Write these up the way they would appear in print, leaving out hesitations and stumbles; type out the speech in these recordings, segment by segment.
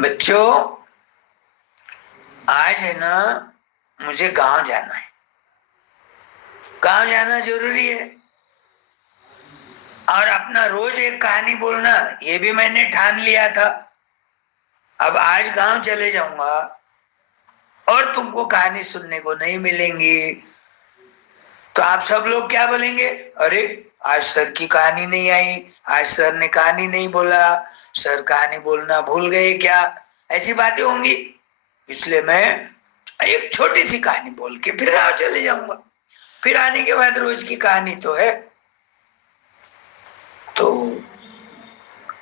बच्चों, आज है ना, मुझे गांव जाना है। गांव जाना जरूरी है। और अपना रोज एक कहानी बोलना, ये भी मैंने ठान लिया था। अब आज गांव चले जाऊंगा और तुमको कहानी सुनने को नहीं मिलेंगी, तो आप सब लोग क्या बोलेंगे? अरे, आज सर की कहानी नहीं आई, आज सर ने कहानी नहीं बोला, सर कहानी बोलना भूल गए क्या? ऐसी बातें होंगी। इसलिए मैं एक छोटी सी कहानी बोल के फिर गाँव चले जाऊंगा। फिर आने के बाद रोज की कहानी तो है। तो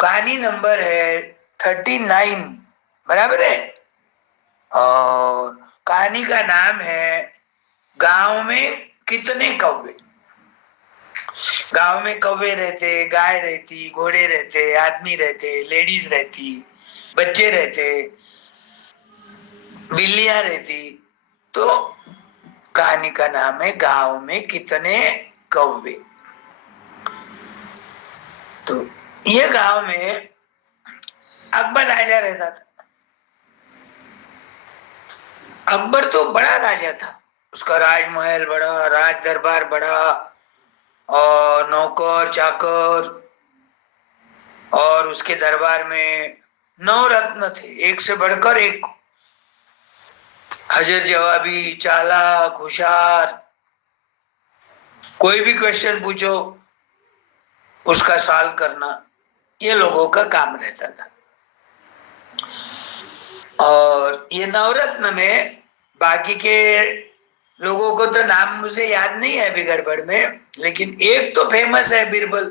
कहानी नंबर है 39, बराबर है। और कहानी का नाम है गांव में कितने कौवे। गांव में कौवे रहते, गाय रहती, घोड़े रहते, आदमी रहते, लेडीज रहती, बच्चे रहते, बिल्लियां रहती। तो कहानी का नाम है गांव में कितने कौवे। तो ये गांव में अकबर राजा रहता था। अकबर तो बड़ा राजा था। उसका राजमहल बड़ा, राज दरबार बड़ा, और नौकर चाकर, और उसके दरबार में 9 रत्न थे, एक से बढ़कर एक। हाजिर जवाबी, चालाक, होशियार, कोई भी क्वेश्चन पूछो उसका सॉल्व करना, ये लोगों का काम रहता था। और ये 9 रत्न में बाकी के लोगों को तो नाम मुझे याद नहीं है अभी गड़बड़ में, लेकिन एक तो फेमस है, बीरबल।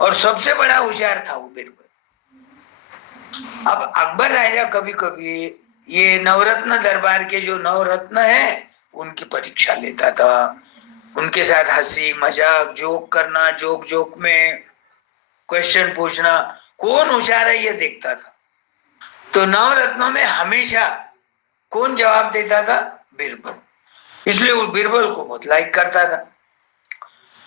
और सबसे बड़ा होशियार था वो बीरबल। अब अकबर राजा कभी कभी ये 9 रत्न दरबार के जो 9 रत्न है उनकी परीक्षा लेता था। उनके साथ हंसी मजाक, जोक करना, जोक जोक में क्वेश्चन पूछना, कौन होशियार है ये देखता था। तो 9 रत्नों में हमेशा कौन जवाब देता था? बीरबल। इसलिए वो बीरबल को बहुत लाइक करता था।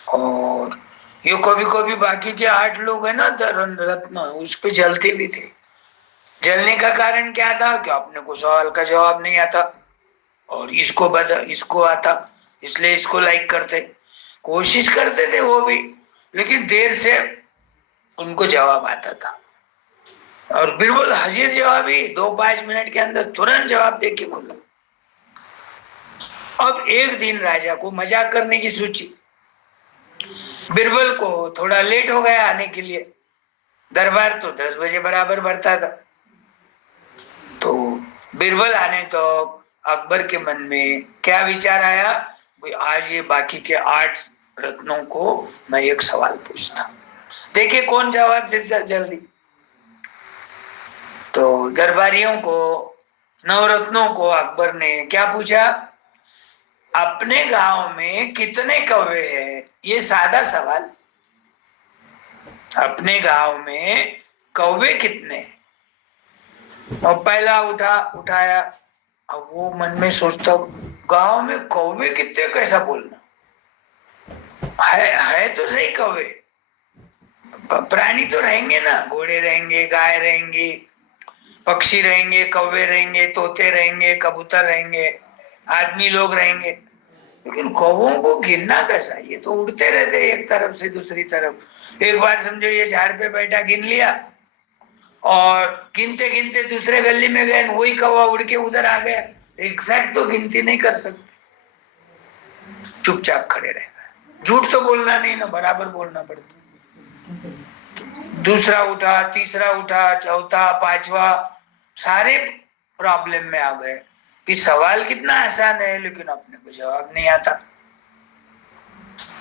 और ये कभी कभी बाकी के 8 लोग है ना रत्न, उस पे जलते भी थे। जलने का कारण क्या था? कि अपने को सवाल का जवाब नहीं आता और इसको आता, इसलिए इसको लाइक करते। कोशिश करते थे वो भी, लेकिन देर से उनको जवाब आता था। और बिल्कुल हाजिर जवाबी 2-5 मिनट के अंदर तुरंत जवाब दे के खुला। अब एक दिन राजा को मजाक करने की सूची। बिरबल को थोड़ा लेट हो गया आने के लिए। दरबार तो 10 बजे बराबर भरता था। तो बिरबल आने तो अकबर के मन में क्या विचार आया? भाई, आज ये बाकी के 8 रत्नों को मैं एक सवाल पूछता, देखिए कौन जवाब देता जल्दी। तो दरबारियों को, 9 रत्नों को अकबर ने क्या पूछा? अपने गांव में कितने कौवे हैं? ये सादा सवाल। अपने गांव में कौवे कितने? और पहला उठाया। अब वो मन में सोचता, गांव में कौवे कितने कैसा बोलना है तो सही कौवे। प्राणी तो रहेंगे ना, घोड़े रहेंगे, गाय रहेंगी, पक्षी रहेंगे, कौवे रहेंगे, तोते रहेंगे, कबूतर रहेंगे, आदमी लोग रहेंगे। लेकिन कौवों को गिनना कैसा? ये तो उड़ते रहते एक तरफ से दूसरी तरफ। एक बार समझो ये झाड़ पे बैठा, गिन लिया, और गिनते गिनते दूसरे गली में गए, वही कौवा उड़ के उधर आ गया। एग्जैक्ट तो गिनती नहीं कर सकते, चुपचाप खड़े रहना। झूठ तो बोलना नहीं ना, बराबर बोलना पड़ता। दूसरा उठा, तीसरा उठा, चौथा, पांचवा, सारे प्रॉब्लम में आ गए कि सवाल कितना आसान है लेकिन अपने को जवाब नहीं आता।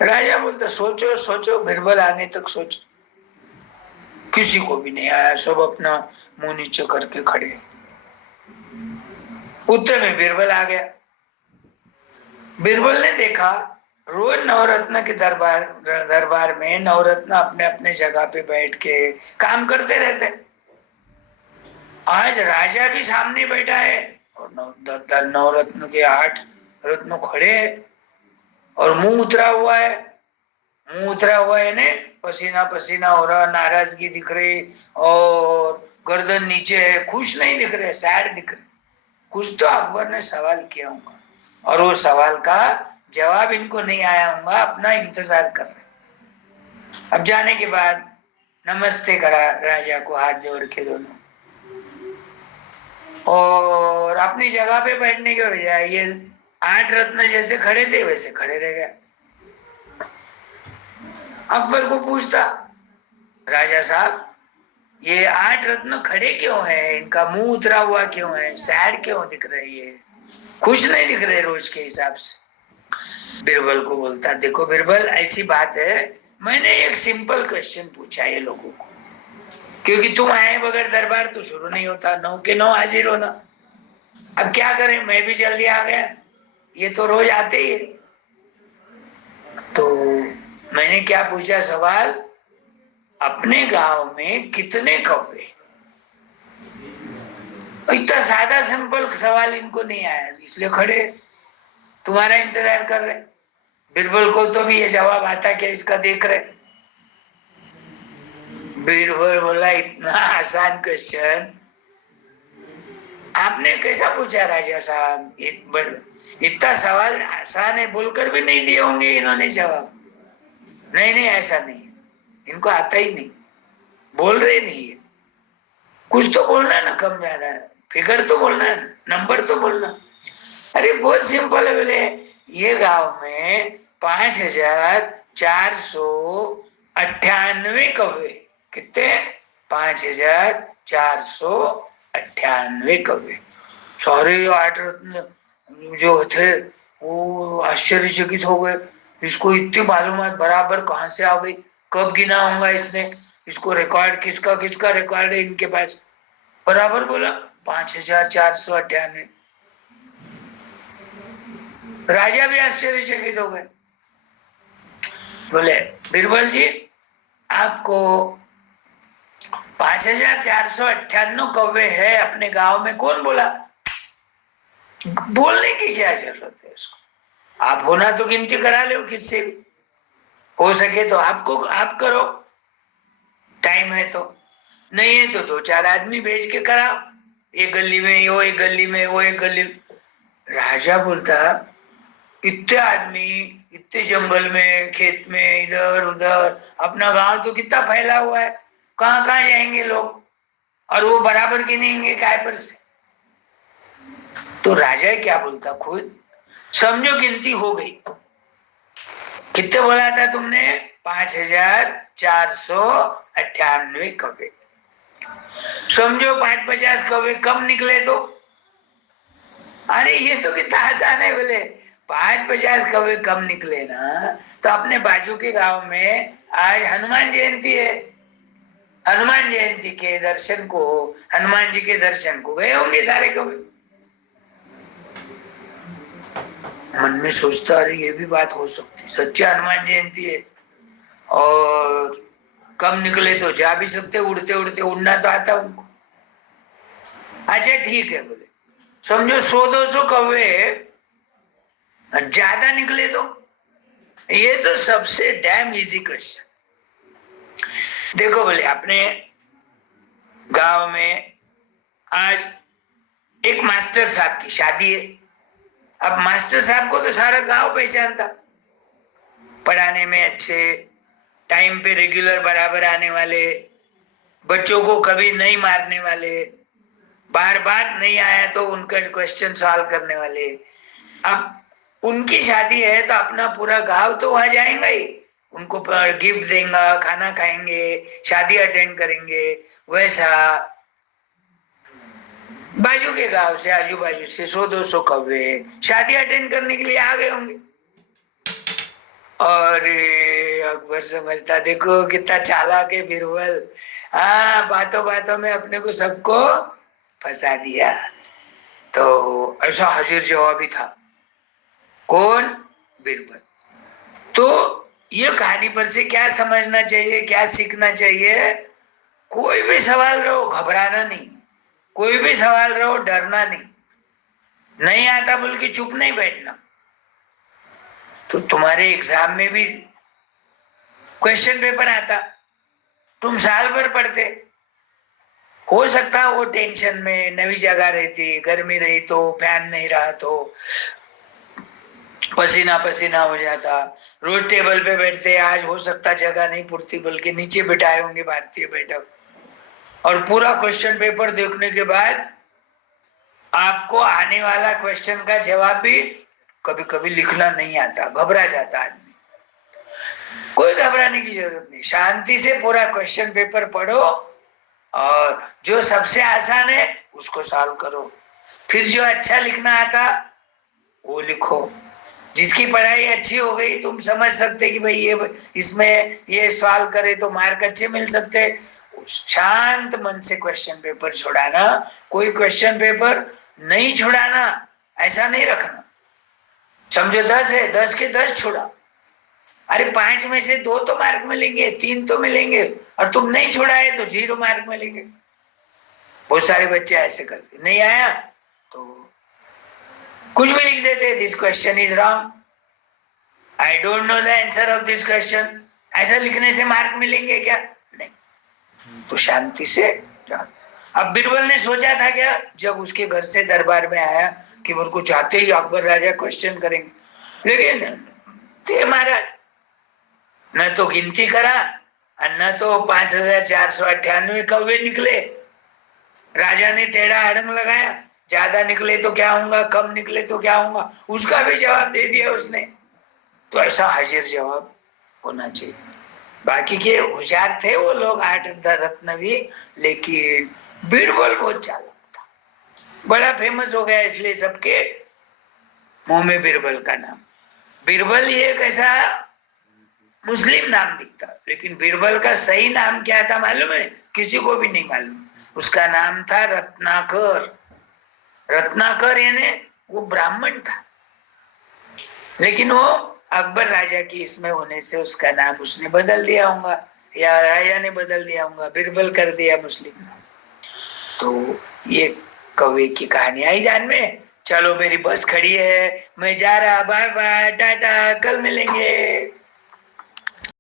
राजा बोलता, सोचो सोचो, बिरबल आने तक सोचो। किसी को भी नहीं आया, सब अपना मुंह नीचे करके खड़े। उत्तर में बिरबल आ गया। बिरबल ने देखा रोज 9 रत्न के दरबार में 9 रत्न अपने अपने जगह पे बैठ के काम करते रहते। आज राजा भी सामने बैठा है और 9 रत्न के 8 रत्न खड़े हैं, और मुंह उतरा हुआ है। मुंह उतरा हुआ है ने पसीना पसीना हो रहा, नाराजगी दिख रही, और गर्दन नीचे है, खुश नहीं दिख रहे, सैड दिख रहे। कुछ तो अकबर ने सवाल किया होगा और वो सवाल का जवाब इनको नहीं आया होगा, अपना इंतजार कर रहे। अब जाने के बाद नमस्ते करा राजा को, हाथ जोड़ के दोनों, और अपनी जगह पे बैठने के बजाय ये 8 रत्न जैसे खड़े थे वैसे खड़े रह गए। अकबर को पूछता, राजा साहब ये 8 रत्न खड़े क्यों हैं, इनका मुंह उतरा हुआ क्यों है, सैड क्यों दिख रही है, खुश नहीं दिख रहे रोज के हिसाब से। बिरबल को बोलता, देखो बिरबल ऐसी बात है, मैंने एक सिंपल क्वेश्चन पूछा ये लोगों को, क्योंकि तुम आए बगैर दरबार तो शुरू नहीं होता, 9 के 9 हाजिर होना। अब क्या करें, मैं भी जल्दी आ गया, ये तो रोज आते ही है। तो मैंने क्या पूछा सवाल, अपने गांव में कितने कौवे। इतना सादा सिंपल सवाल इनको नहीं आया, इसलिए खड़े तुम्हारा इंतजार कर रहे। बिरबल को तो भी ये जवाब आता क्या इसका देख रहे। बिरबल बोला, इतना आसान क्वेश्चन आपने कैसा पूछा राजा साहब, इतना सवाल आसान है बोलकर भी नहीं दिए होंगे इन्होंने जवाब। नहीं नहीं ऐसा नहीं, इनको आता ही नहीं, बोल रहे नहीं है। कुछ तो बोलना ना, कम ज्यादा फिगर तो बोलना, नंबर तो बोलना। अरे बहुत सिंपल है, बोले ये गांव में 5498 कौवे। कितने? 5498 कौवे। सारे 8 रत्न जो थे वो आश्चर्यचकित हो गए, इसको इतनी मालूमात बराबर कहाँ से आ गई, कब गिना होगा इसने, इसको रिकॉर्ड किसका किसका रिकॉर्ड है इनके पास। बराबर बोला 5498। राजा भी आश्चर्यचकित हो गए, बोले बिरबल जी आपको 5498 कौवे है अपने गांव में, कौन बोला? बोलने की क्या जरूरत है इसको, आप होना तो गिनती करा लो किससे भी, हो सके तो आपको आप करो, टाइम है तो, नहीं है तो 2-4 आदमी भेज के कराओ, एक गली में वो एक गली में वो एक गली में। राजा बोलता, इतने आदमी इतने जंगल में खेत में इधर उधर, अपना गांव तो कितना फैला हुआ है, कहाँ कहाँ जाएंगे लोग, और वो बराबर गिनेंगे काय पर से। तो राजा क्या बोलता खुद, समझो गिनती हो गई, कितने बोला था तुमने? 5498 कौवे। समझो 5-50 कौवे कम निकले तो, अरे ये तो कितना आसान है, बोले 5-50 कौवे कम निकले ना तो अपने बाजू के गांव में आज हनुमान जयंती है, हनुमान जयंती के दर्शन को, हनुमान जी के दर्शन को गए होंगे सारे कौवे। मन में सोचता, अरे ये भी बात हो सकती, सच्चा हनुमान जयंती है और कम निकले तो जा भी सकते, उड़ते उड़ते, उड़ना तो आता उनको। अच्छा ठीक है, बोले समझो 100-200 कौवे ज्यादा निकले तो, ये तो सबसे डैम इजी क्वेश्चन। देखो बोले अपने गांव में आज एक मास्टर साहब की शादी है। अब मास्टर साहब को तो सारा गांव पहचानता, पढ़ाने में अच्छे, टाइम पे रेगुलर बराबर आने वाले, बच्चों को कभी नहीं मारने वाले, बार बार नहीं आया तो उनका क्वेश्चन सॉल्व करने वाले। अब उनकी शादी है तो अपना पूरा गांव तो वहां जाएगा ही, उनको गिफ्ट देंगे, खाना खाएंगे, शादी अटेंड करेंगे। वैसा बाजू के गांव से, आजू बाजू से 100-200 कौवे शादी अटेंड करने के लिए आ गए होंगे। और अकबर समझता, देखो कितना चालाक है बिरबल, हाँ बातों बातों में अपने को सबको फंसा दिया। तो ऐसा हाजिर जवाबी था कौन? बिरबल। तो ये कहानी पर से क्या समझना चाहिए, क्या सीखना चाहिए? कोई भी सवाल रहो घबराना नहीं, कोई भी सवाल रहो डरना नहीं, नहीं आता बोल के चुप नहीं बैठना। तो तुम्हारे एग्जाम में भी क्वेश्चन पेपर आता, तुम साल भर पढ़ते, हो सकता है वो टेंशन में, नई जगह रहती, गर्मी रही तो, फैन नहीं रहा तो पसीना पसीना हो जाता, रोज टेबल पे बैठते, आज हो सकता जगह नहीं पूर्ति बल्कि नीचे बिठाए होंगे भारतीय बैठक, और पूरा क्वेश्चन पेपर देखने के बाद आपको आने वाला क्वेश्चन का जवाब भी कभी कभी लिखना नहीं आता, घबरा जाता आदमी। कोई घबराने की जरूरत नहीं, शांति से पूरा क्वेश्चन पेपर पढ़ो और जो सबसे आसान है उसको सॉल्व करो, फिर जो अच्छा लिखना आता वो लिखो। जिसकी पढ़ाई अच्छी हो गई, तुम समझ सकते कि भाई ये इसमें ये सवाल करे तो मार्क अच्छे मिल सकते, शांत मन से क्वेश्चन पेपर छुड़ाना, कोई क्वेश्चन पेपर नहीं छुड़ाना, ऐसा नहीं रखना। समझो 10 है, 10 के 10 छुड़ा, अरे 5 में से 2 तो मार्क मिलेंगे, 3 तो मिलेंगे, और तुम नहीं छुड़ाए तो 0 मार्क मिलेंगे। बहुत सारे बच्चे ऐसे करते, नहीं आया तो कुछ भी लिख देते, this question is wrong, I don't know the answer of this question. ऐसा लिखने से मार्क मिलेंगे क्या? नहीं। तो शांति से। अब बीरबल ने सोचा था क्या, जब उसके घर से दरबार में आया कि मेरे को चाहते ही अकबर राजा क्वेश्चन करेंगे, लेकिन थे महाराज, न तो गिनती करा और न तो 5498 कौवे निकले। राजा ने टेढ़ा अड़ंग लगाया, ज्यादा निकले तो क्या होगा, कम निकले तो क्या होगा, उसका भी जवाब दे दिया उसने। तो ऐसा हाजिर जवाब होना चाहिए। बाकी के होशियार थे वो लोग 8 रत्न भी, लेकिन बीरबल बहुत चालाक था, बड़ा फेमस हो गया, इसलिए सबके मुंह में बीरबल का नाम। बीरबल ये कैसा मुस्लिम नाम दिखता, लेकिन बीरबल का सही नाम क्या था मालूम है? किसी को भी नहीं मालूम। उसका नाम था रत्नाकर। रत्नाकर यानी वो ब्राह्मण था, लेकिन वो अकबर राजा की इसमें होने से उसका नाम उसने बदल दिया होगा, या राजा ने बदल दिया होगा, बीरबल कर दिया मुस्लिम नाम। तो ये कौवे की कहानी आई ध्यान में। चलो मेरी बस खड़ी है, मैं जा रहा, बाय बाय, टाटा, कल मिलेंगे।